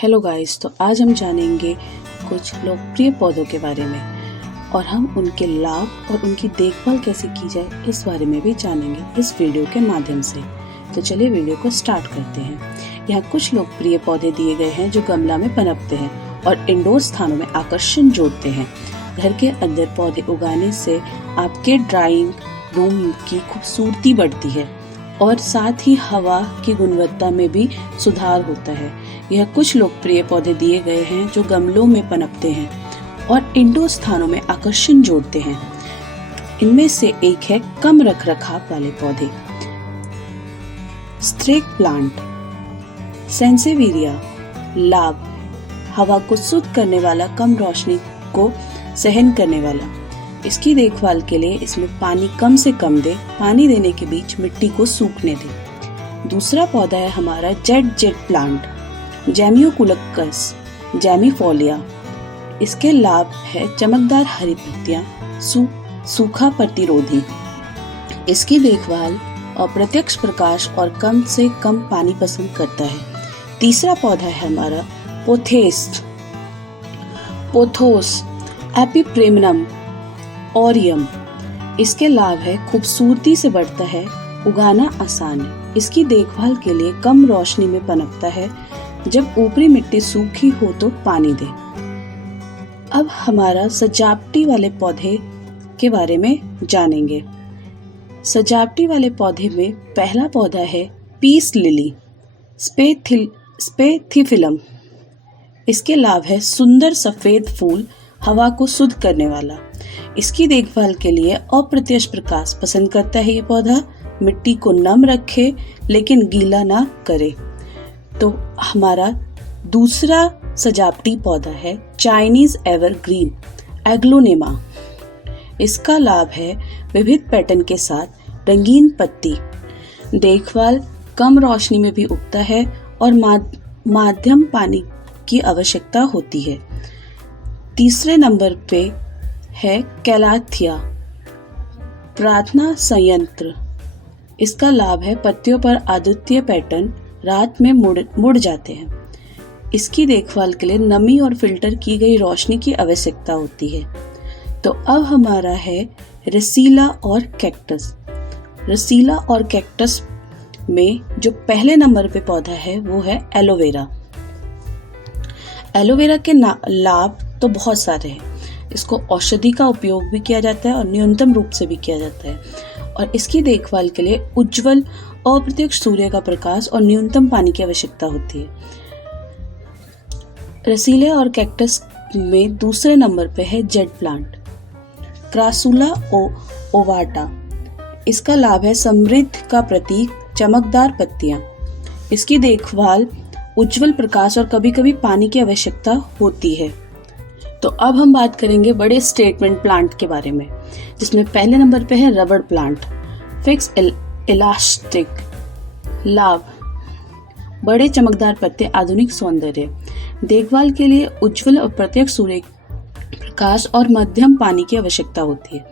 Hello guys, तो आज हम जानेंगे कुछ लोकप्रिय पौधों के बारे में और हम उनके लाभ और उनकी देखभाल कैसे की जाए इस बारे में भी जानेंगे इस वीडियो के माध्यम से। तो चलिए वीडियो को स्टार्ट करते हैं। यहाँ कुछ लोकप्रिय पौधे दिए गए हैं जो गमला में पनपते हैं और इंडोर स्थानों में आकर्षण जोड़ते हैं। घर के अंदर पौधे उगाने से आपके ड्राइंग रूम की खूबसूरती बढ़ती है और साथ ही हवा की गुणवत्ता में भी सुधार होता है। यह कुछ लोकप्रिय पौधे दिए गए हैं जो गमलों में पनपते हैं और इंडोर स्थानों में आकर्षण जोड़ते हैं। इनमें से एक है कम रखरखाव वाले पौधे। Snake plant, sansevieria. लाभ: हवा को शुद्ध करने वाला, कम रोशनी को सहन करने वाला। इसकी देखभाल के लिए इसमें पानी कम से कम दे, पानी देने के बीच मिट्टी को सूखने दे। दूसरा पौधा है हमारा जेट प्लांट, जैमियोकुलक्कस जैमिफोलिया। इसके लाभ है चमकदार हरी पत्तियां, सूखा प्रतिरोधी। इसकी देखभाल अप्रत्यक्ष प्रकाश और कम से कम पानी पसंद करता है। तीसरा पौधा है हमारा पोथोस एपिप्रेमनम ऑरियम। इसके लाभ है खूबसूरती से बढ़ता है, उगाना आसान है। इसकी देखभाल के लिए कम रोशनी में पनपता है, जब ऊपरी मिट्टी सूखी हो तो पानी दे। अब हमारा सजावटी वाले पौधे के बारे में जानेंगे। सजावटी वाले पौधे में पहला पौधा है पीस लिली स्पेथिफिलम। इसके लाभ है सुंदर सफेद फूल, हवा को शुद्ध करने वाला। इसकी देखभाल के लिए अप्रत्यक्ष प्रकाश पसंद करता है। ये पौधा मिट्टी को नम रखे लेकिन गीला ना करे। तो हमारा दूसरा सजावटी पौधा है चाइनीज एवरग्रीन एग्लोनेमा। इसका लाभ है विविध पैटर्न के साथ रंगीन पत्ती। देखभाल: कम रोशनी में भी उगता है और माध्यम पानी की आवश्यकता होती है। तीसरे नंबर पे है कैलाथिया प्रार्थना संयंत्र। इसका लाभ है पत्तियों पर अद्वितीय पैटर्न रात में मुड़ जाते हैं। इसकी देखभाल के लिए नमी और फिल्टर की गई रोशनी की आवश्यकता होती है। तो अब हमारा है रसीला और कैक्टस। रसीला और कैक्टस में जो पहले नंबर पे पौधा है वो है एलोवेरा। एलोवेरा के लाभ तो बहुत सारे हैं। इसको औषधि का उपयोग भी किया जाता है और न्यूनतम रूप से भी किया जाता है। और इसकी देखभाल के लिए उज्जवल अप्रत्यक्ष सूर्य का प्रकाश और न्यूनतम पानी की आवश्यकता होती है। रसीले और कैक्टस में दूसरे नंबर पे है जेट प्लांट क्रासुला ओवाटा। इसका लाभ है समृद्धि का प्रतीक, चमकदार पत्तियां। इसकी देखभाल उज्जवल प्रकाश और कभी कभी पानी की आवश्यकता होती है। तो अब हम बात करेंगे बड़े स्टेटमेंट प्लांट के बारे में, जिसमें पहले नंबर पे है रबड़ प्लांट फिक्स इलास्टिक। लाभ: बड़े चमकदार पत्ते, आधुनिक सौंदर्य। देखभाल के लिए उज्जवल और प्रत्यक्ष सूर्य प्रकाश और मध्यम पानी की आवश्यकता होती है।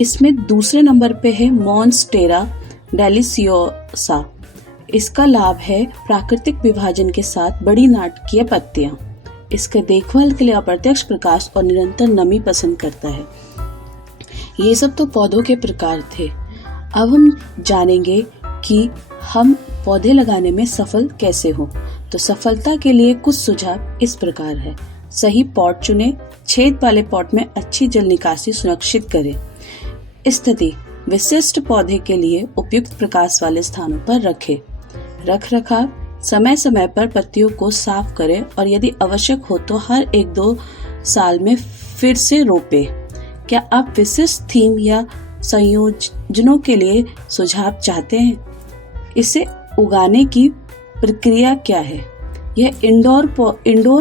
इसमें दूसरे नंबर पे है मॉन्स्टेरा डेलिसियोसा। इसका लाभ है प्राकृतिक विभाजन के साथ बड़ी नाटकीय पत्तियां। इसके देखभाल के लिए अप्रत्यक्ष प्रकाश और निरंतर नमी पसंद करता है। ये सब तो पौधों के प्रकार थे। अब हम जानेंगे कि हम पौधे लगाने में सफल कैसे हो। तो सफलता के लिए कुछ सुझाव इस प्रकार है। सही पॉट चुनें, छेद वाले पॉट में अच्छी जल निकासी सुनिश्चित करें। स्थिति: विशिष्ट पौधे के लिए उपयुक्त प्रकाश वाले स्थानों पर रखें। रखरखाव: समय समय पर पत्तियों को साफ करें और यदि आवश्यक हो तो हर 1-2 साल में फिर से रोपें। क्या आप विशिष्ट थीम या संयोजनों के लिए सुझाव चाहते हैं? इसे उगाने की प्रक्रिया क्या है? यह इंडोर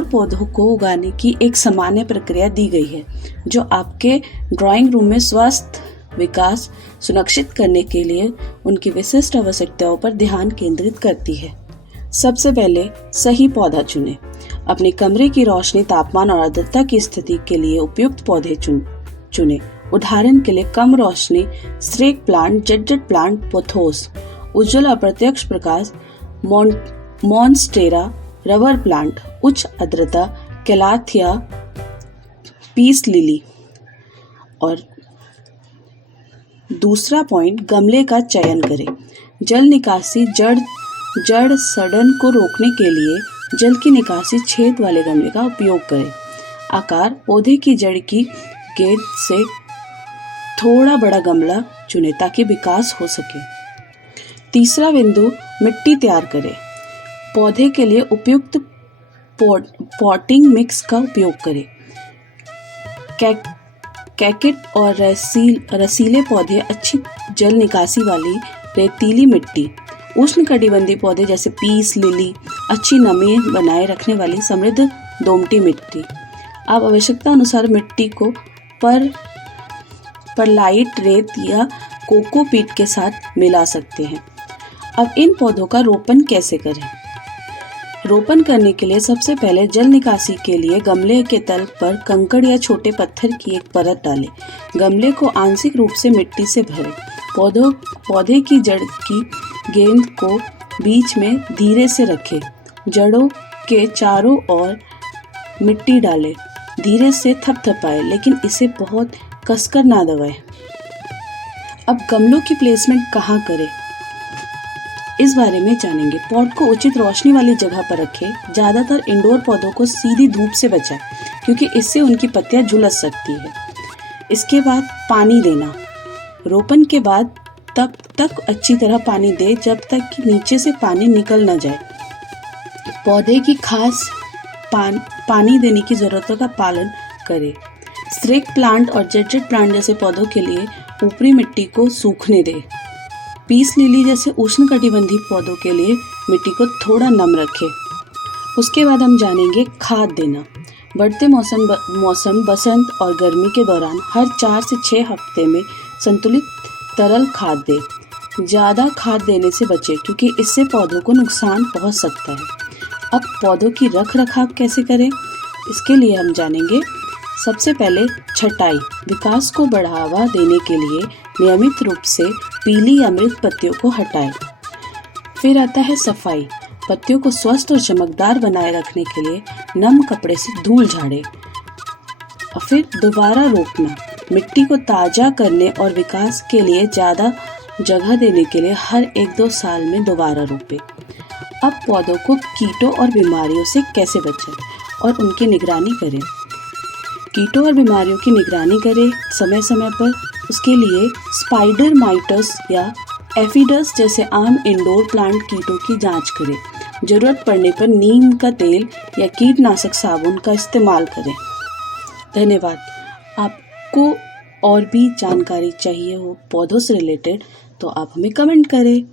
पौधों को उगाने की एक सामान्य प्रक्रिया दी गई है, जो आपके ड्राइंग रूम में स्वस्थ विकास सुनिश्चित करने के लिए उनकी विशिष्ट आवश्यकताओं पर ध्यान केंद्रित करती है। सबसे पहले सही पौधा चुनें। अपने कमरे की रोशनी, तापमान और आर्द्रता की स्थिति के लिए उपयुक्त पौधे चुनें। उदाहरण के लिए कम रोशनी snake plant, jade plant, pothos. उज्जवल अप्रत्यक्ष प्रकाश मॉन्स्टेरा रबर प्लांट, उच्च आर्द्रता, कैलाथिया, पीस लिली। और दूसरा पॉइंट, गमले का चयन करें। जल निकासी जड़ सड़न को रोकने के लिए जल की निकासी छेद वाले गमले का उपयोग करें। आकार, पौधे की जड़ की गेंद से थोड़ा बड़ा गमला चुनें ताकि विकास हो सके। तीसरा बिंदु, मिट्टी तैयार करें। पौधे के लिए उपयुक्त पॉटिंग मिक्स का उपयोग करें। कैकेट और रसीले पौधे अच्छी जल निकासी वाली रेतीली मिट्टी। उष्णकटिबंधीय पौधे जैसे पीस लिली अच्छी नमी बनाए रखने वाली समृद्ध दोमटी मिट्टी। आप आवश्यकता अनुसार मिट्टी को परलाइट रेत या कोकोपीट के साथ मिला सकते हैं। अब इन पौधों का रोपण कैसे करें? रोपण करने के लिए सबसे पहले जल निकासी के लिए गमले के तल पर कंकड़ या छोटे पत्थर की एक परत डालें। गमले को आंशिक रूप से मिट्टी से भरें। पौधे की जड़ की गेंद को बीच में धीरे से रखें। जड़ों के चारों ओर मिट्टी डालें। धीरे से थपथपाएं, लेकिन इसे बहुत कसकर ना दबाएं। अब गमलों की प्लेसमेंट कहाँ करें, इस बारे में जानेंगे। पॉट को उचित रोशनी वाली जगह पर रखें। ज़्यादातर इंडोर पौधों को सीधी धूप से बचाएं, क्योंकि इससे उनकी पत्तियां झुलस सकती है। इसके बाद पानी देना। रोपण के बाद तब तक अच्छी तरह पानी दें जब तक कि नीचे से पानी निकल न जाए। पौधे की खास पानी देने की ज़रूरतों का पालन करें। स्नेक प्लांट और जेट प्लांट जैसे पौधों के लिए ऊपरी मिट्टी को सूखने दें। पीस लिली जैसे उष्णकटिबंधीय पौधों के लिए मिट्टी को थोड़ा नम रखें। उसके बाद हम जानेंगे खाद देना। बढ़ते मौसम बसंत और गर्मी के दौरान हर 4 से 6 हफ्ते में संतुलित तरल खाद दें। ज़्यादा खाद देने से बचें, क्योंकि इससे पौधों को नुकसान पहुंच सकता है। अब पौधों की रख रखाव कैसे करें, इसके लिए हम जानेंगे। सबसे पहले छटाई। विकास को बढ़ावा देने के लिए नियमित रूप से पीली या मृत पत्तियों को हटाएं। फिर आता है सफाई। पत्तियों को स्वस्थ और चमकदार बनाए रखने के लिए नम कपड़े से धूल झाड़ें। और फिर दोबारा रोपना। मिट्टी को ताज़ा करने और विकास के लिए ज़्यादा जगह देने के लिए हर 1-2 साल में दोबारा रोपें। अब पौधों को कीटों और बीमारियों से कैसे बचाएं और उनकी निगरानी करें। कीटों और बीमारियों की निगरानी करें समय समय पर। उसके लिए स्पाइडर माइटस या एफिडस जैसे आम इंडोर प्लांट कीटों की जांच करें। ज़रूरत पड़ने पर नीम का तेल या कीटनाशक साबुन का इस्तेमाल करें। धन्यवाद। आपको और भी जानकारी चाहिए हो पौधों से रिलेटेड तो आप हमें कमेंट करें।